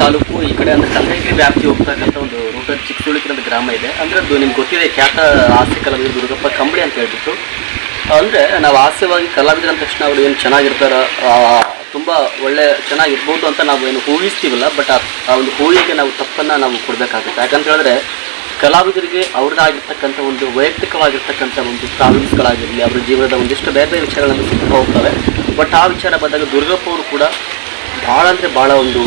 ತಾಲೂಕು ಈ ಕಡೆ ಅಂದ್ರೆ ಕಲಘಟಗಿ ವ್ಯಾಪ್ತಿ ಹೋಗ್ತಕ್ಕಂಥ ಒಂದು ರೂಟಲ್ಲಿ ಚಿಕ್ಕಸುಳಿಕೆ ಅಂತ ಗ್ರಾಮ ಇದೆ. ಅಂದರೆ ಅದು ನಿಮ್ಗೆ ಗೊತ್ತಿದೆ, ಖ್ಯಾತ ಹಾಸ್ಯ ಕಲಾವಿದರು ದುರ್ಗಪ್ಪ ಕಂಬಳಿ ಅಂತ ಹೇಳ್ಬಿಟ್ಟು. ಅಂದರೆ ನಾವು ಹಾಸ್ಯವಾಗಿ ಕಲಾವಿದ್ರ ಅಂದ ತಕ್ಷಣ ಅವರು ಏನು ಚೆನ್ನಾಗಿರ್ತಾರ, ತುಂಬ ಒಳ್ಳೆ ಚೆನ್ನಾಗಿರ್ಬೋದು ಅಂತ ನಾವು ಏನು ಊಹಿಸ್ತೀವಲ್ಲ. ಬಟ್ ಆ ಒಂದು ಊಹೆಗೆ ನಾವು ತಪ್ಪನ್ನು ನಾವು ಕೊಡಬೇಕಾಗುತ್ತೆ. ಯಾಕಂತ ಹೇಳಿದ್ರೆ ಕಲಾವಿದರಿಗೆ ಅವ್ರದ್ದಾಗಿರ್ತಕ್ಕಂಥ ಒಂದು ವೈಯಕ್ತಿಕವಾಗಿರ್ತಕ್ಕಂಥ ಒಂದು ಪ್ರಾಬ್ಲಮ್ಸ್ಗಳಾಗಿರಲಿ, ಅವರ ಜೀವನದ ಒಂದಿಷ್ಟು ಬೇರೆ ಬೇರೆ ವಿಚಾರಗಳನ್ನು ಸಿಗ್ತಾ ಹೋಗ್ತವೆ. ಬಟ್ ಆ ವಿಚಾರ ಬಂದಾಗ ದುರ್ಗಪ್ಪ ಅವರು ಕೂಡ ಭಾಳ ಅಂದರೆ ಭಾಳ ಒಂದು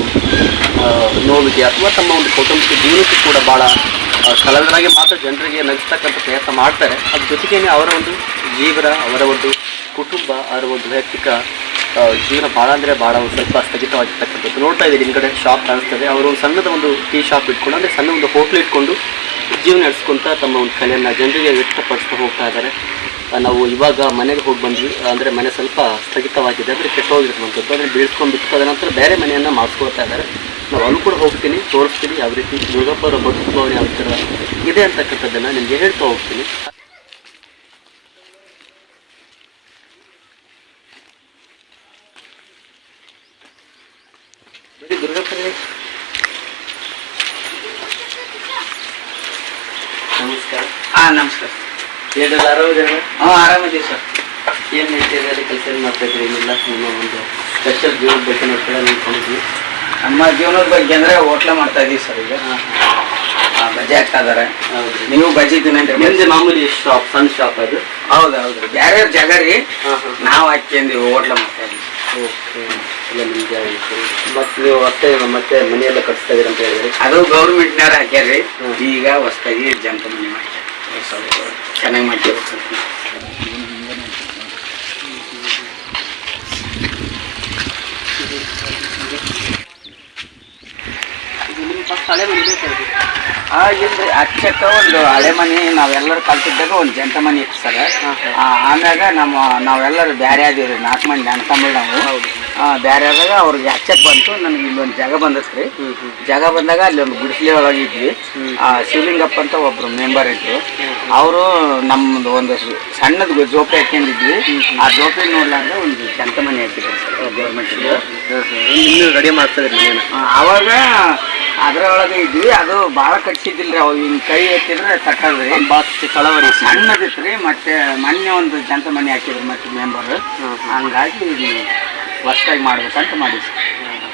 ನೋವಿಗೆ ಅಥವಾ ತಮ್ಮ ಒಂದು ಕೌಟುಂಬಿಕ ಜೀವನಕ್ಕೂ ಕೂಡ ಭಾಳ ಕಲಾವಿದರಾಗಿ ಮಾತ್ರ ಜನರಿಗೆ ನಗಿಸ್ತಕ್ಕಂಥ ಪ್ರಯತ್ನ ಮಾಡ್ತಾರೆ. ಅದ್ರ ಜೊತೆಗೇ ಅವರ ಒಂದು ಜೀವನ, ಅವರ ಒಂದು ಕುಟುಂಬ, ಅವರ ಒಂದು ವೈಯಕ್ತಿಕ ಜೀವನ ಭಾಳ ಅಂದರೆ ಭಾಳ ಒಂದು ಸ್ವಲ್ಪ ಸ್ಥಗಿತವಾಗಿರ್ತಕ್ಕಂಥದ್ದು. ನೋಡ್ತಾ ಇದ್ದೀರಿ ನಿಮ್ಮ ಕಡೆ ಶಾಪ್ ಕಾಣಿಸ್ತದೆ. ಅವರು ಒಂದು ಸಣ್ಣದ ಒಂದು ಟೀ ಶಾಪ್ ಇಟ್ಕೊಂಡು, ಅಂದರೆ ಸಣ್ಣ ಒಂದು ಹೋಟ್ಲ್ ಇಟ್ಕೊಂಡು ಜೀವನ ನಡೆಸ್ಕೊಂತ ತಮ್ಮ ಒಂದು ಕಲೆಯನ್ನು ಜನರಿಗೆ ವ್ಯಕ್ತಪಡಿಸ್ತಾ ಹೋಗ್ತಾ ಇದ್ದಾರೆ. ನಾವು ಇವಾಗ ಮನೆಗೆ ಹೋಗಿ ಬಂದ್ವಿ. ಅಂದರೆ ಮನೆ ಸ್ವಲ್ಪ ಸ್ಥಗಿತವಾಗಿದೆ, ಅಂದರೆ ಕೆಟ್ಟೋಗಿರುವಂಥದ್ದು. ಅದನ್ನು ಬೀಳ್ಸ್ಕೊಂಡ್ಬಿಟ್ಟು ಅದರ ನಂತರ ಬೇರೆ ಮನೆಯನ್ನು ಮಾಡಿಸ್ಕೊಳ್ತಾ ಇದ್ದಾರೆ. ನಾವು ಅಲ್ಲಿ ಕೂಡ ಹೋಗ್ತೀನಿ, ತೋರಿಸ್ತೀನಿ ಯಾವ ರೀತಿ ದುರ್ಗಪ್ಪರ ಬದುಕು ಭಾವನೆ ಯಾವ ಥರ ಇದೆ ಅಂತಕ್ಕಂಥದ್ದನ್ನು ನಿಮಗೆ ಹೇಳ್ತಾ ಹೋಗ್ತೀನಿ. ಬರೀ ದುರ್ಗಪ್ಪರೇ ನಮಸ್ಕಾರ. ನಮಸ್ಕಾರ. ಏನೆಲ್ಲ ಆರಾಮಿದೆ? ಆರಾಮಿದ್ದೀವಿ ಸರ್. ಏನು ಹೇಳ್ತಿದ್ದಾರೆ, ಕೆಲಸ ಏನು ಮಾಡ್ತಾಯಿದ್ರಿ? ಏನಿಲ್ಲ, ನಿಮ್ಮ ಒಂದು ಸ್ಪೆಷಲ್ ಜೀವನದ ಬಗ್ಗೆ ನಾವು ಕೂಡ ನಿಂತ್ಕೊಂಡಿದ್ವಿ. ನಮ್ಮ ಜೀವನದ ಬಗ್ಗೆ ಅಂದರೆ ಹೋಟ್ಲ ಮಾಡ್ತಾ ಇದ್ದೀವಿ ಸರ್. ಈಗ ಬಜ್ಜಿ ಹಾಕ್ತಾ ಇದಾರೆ. ಹೌದು, ನೀವು ಬಜ್ಜಿ ತಿನ್ನಂದ್ರೆ ನಿಮ್ದು ಮಾಮೂಲಿ ಶಾಪ್, ಸಣ್ಣ ಶಾಪ್ ಅದು? ಹೌದು. ಬೇರೆ ಜಾಗ ರೀ, ನಾವು ಹಾಕ್ಯಂದೀವಿ, ಹೋಟ್ಲ ಮಾಡ್ತಾ ಇದ್ದೀವಿ. ಓಕೆ, ಎಲ್ಲ ನಿಮಗೆ ಆಯಿತು. ಮತ್ತು ನೀವು ಮತ್ತೆ ಮನೆಯೆಲ್ಲ ಕಟ್ಸ್ತಾ ಇದ್ದೀರಿ ಅಂತ ಹೇಳಿದ್ರಿ? ಅದು ಗೌರ್ಮೆಂಟ್ನವ್ರು ಹಾಕ್ಯಾರ್ರಿ. ಈಗ ಹೊಸದಾಗಿ ಜಂತ ಮನೆ ಮಾಡ್ತಾರೆ, ಚೆನ್ನಾಗಿ ಮಾಡ್ತೀವಿ. ಹಳೆ ಮನೆ ಬೇಕಾಗಿ ಆಗಿಂದ ಅಚ್ಚಕ್ಕ ಒಂದು ಹಳೆ ಮನೆ ನಾವೆಲ್ಲರೂ ಕಲ್ತಿದ್ದಾಗ ಒಂದು ಜಂಟ ಮನೆ ಇತ್ತು ಸರ್. ಆಮ್ಯಾಗ ನಾವೆಲ್ಲರೂ ಬೇರೆ ಆದೀವಿ, 4 ಮಂದಿ ಅಣ್ಣ ತಮ್ಮ ನಾವು. ಬೇರೆ ಆದಾಗ ಅವ್ರಿಗೆ ಅಚ್ಚಕ್ಕೆ ಬಂತು. ನನಗೆ ಇಲ್ಲೊಂದು ಜಾಗ ಬಂದತ್ತು ರೀ. ಜಾಗ ಬಂದಾಗ ಅಲ್ಲಿ ಒಂದು ಗುಡಿಸಲಿ ಒಳಗಿದ್ವಿ. ಶಿವಲಿಂಗಪ್ಪ ಅಂತ ಒಬ್ಬರು ಮೆಂಬರ್ ಇದ್ರು. ಅವರು ನಮ್ಮದು ಒಂದು ಸಣ್ಣದು ಜೋಪಡಿ ಹಾಕ್ಕೊಂಡಿದ್ವಿ. ಆ ಜೋಪಡಿ ನೋಡ್ಲಾರ್ದೆ ಒಂದು ಜಂಟ ಮನೆ ಹಾಕಿದ್ರು ಸರ್ ಗೌರ್ಮೆಂಟ್. ಇನ್ನೂ ರೆಡಿ ಮಾಡ್ತಾ ಇದ್ರಿ ಮನೇನ? ಅವಾಗ ಅದರೊಳಗೆ ಇದ್ವಿ. ಅದು ಭಾಳ ಕಟ್ಸಿದ್ದಿಲ್ಲ ರೀ. ಅವು ಹಿಂಗೆ ಕೈ ಎತ್ತಿದ್ರೆ ತಟ್ಟದ್ರಿ, ಕಳವರಿ ಸಣ್ಣದಿತ್ತು ರೀ. ಮತ್ತೆ ಮೊನ್ನೆ ಒಂದು ಜಂತ ಮನೆ ಹಾಕಿದ್ರು ಮತ್ತೆ ಮೆಂಬರ್. ಹಂಗಾಗಿ ಹೊಸ್ದಾಗಿ ಮಾಡ್ಬೇಕಂತ ಮಾಡಿದ್ವಿ.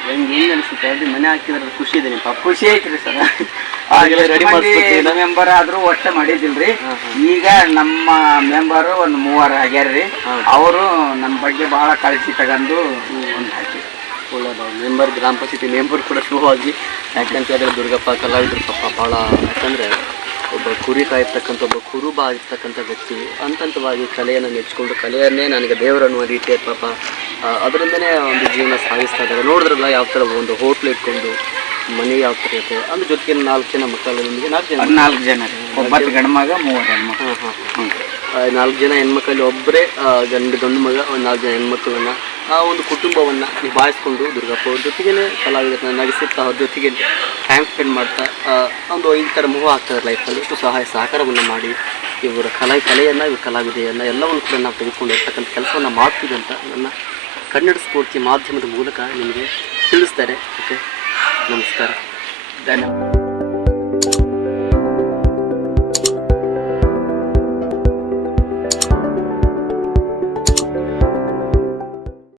ಹೆಂಗೆ ಅನಿಸುತ್ತೆ ಅದು? ಮನೆ ಹಾಕಿದ್ರೆ ಖುಷಿ ಇದೆ ನಿಮ್ಮ ಪಾಪ? ಖುಷಿ ಐತ್ರಿ ಸರ್. ಮೆಂಬರ್ ಆದ್ರೂ ಒಟ್ಟೆ ಮಾಡಿದಿಲ್ರಿ. ಈಗ ನಮ್ಮ ಮೆಂಬರು ಒಂದು 3 ಆಗ್ಯಾರ್ರಿ. ಅವರು ನಮ್ಮ ಬಗ್ಗೆ ಭಾಳ ಕಾಳಜಿ ತಗೊಂಡು ಒಂದು ಹಾಕಿ ಒಳ್ಳೆಯದು. ಮೆಂಬರ್, ಗ್ರಾಮ ಪಂಚಾಯತಿ ಮೆಂಬರ್ ಕೂಡ ಶುರುವಾಗಿ. ಯಾಕಂತ ಹೇಳಿದ್ರೆ ದುರ್ಗಪ್ಪ ಕಲಾವಿದರು ಪಾಪ ಭಾಳ, ಯಾಕಂದರೆ ಒಬ್ಬ ಕುರಿ ಕಾಯಿರ್ತಕ್ಕಂಥ ಒಬ್ಬ ಕುರುಬ ಆಗಿರ್ತಕ್ಕಂಥ ವ್ಯಕ್ತಿ ಹಂತವಾಗಿ ಕಲೆಯನ್ನು ನೆಚ್ಕೊಂಡು ಕಲೆಯನ್ನೇ ನನಗೆ ದೇವರು ಅನ್ನುವ ರೀತಿಯ ಪಾಪ ಅದರಿಂದನೇ ಒಂದು ಜೀವನ ಸಾಗಿಸ್ತಾ ಇದ್ದಾರೆ. ನೋಡಿದ್ರಲ್ಲ ಯಾವ ಥರ ಒಂದು ಹೋಟ್ಲ್ ಇಟ್ಕೊಂಡು ಮನೆ ಯಾವ ಥರ ಇರುತ್ತೆ. ಅದ್ರ ಜೊತೆಗೆ 4 ಜನ ಮಕ್ಕಳು. ನಿಮಗೆ 4 ಜನ ರೀ. 9 ಗಂಡು ಮಗ, 3 ಹೆಣ್ಮಕ್ಳು. 4 ಜನ ಹೆಣ್ಮಕ್ಕಳಲ್ಲಿ ಒಬ್ಬರೇ ಗಂಡು ಮಗ, ಒಂದು 4 ಜನ ಹೆಣ್ಮಕ್ಳನ್ನು ಆ ಒಂದು ಕುಟುಂಬವನ್ನು ನಿಭಾಯಿಸ್ಕೊಂಡು ದುರ್ಗಪ್ಪ ಅವ್ರ ಜೊತೆಗೇ ಕಲಾವಿದರನ್ನ ನಗಿಸುತ್ತಾ ಅವ್ರ ಜೊತೆಗೆ ಟೈಮ್ ಸ್ಪೆಂಡ್ ಮಾಡ್ತಾ ಒಂದು ಈ ಥರ ಮೂವ್ ಆಗ್ತಾರೆ ಲೈಫಲ್ಲಿ. ಎಷ್ಟು ಸಹಾಯ ಸಹಕಾರವನ್ನು ಮಾಡಿ ಇವರ ಕಲೆಯನ್ನು, ಇವ್ರ ಕಲಾವಿದೆಯನ್ನು ಎಲ್ಲವನ್ನು ಕೂಡ ನಾವು ತೆಗೆದುಕೊಂಡು ಇರ್ತಕ್ಕಂಥ ಕೆಲಸವನ್ನು ಮಾಡ್ತೀವಿ ಅಂತ ನನ್ನ ಕನ್ನಡ ಸ್ಫೂರ್ತಿ ಮಾಧ್ಯಮದ ಮೂಲಕ ನಿಮಗೆ ತಿಳಿಸ್ತಾರೆ. ಓಕೆ, ನಮಸ್ಕಾರ, ಧನ್ಯವಾದ.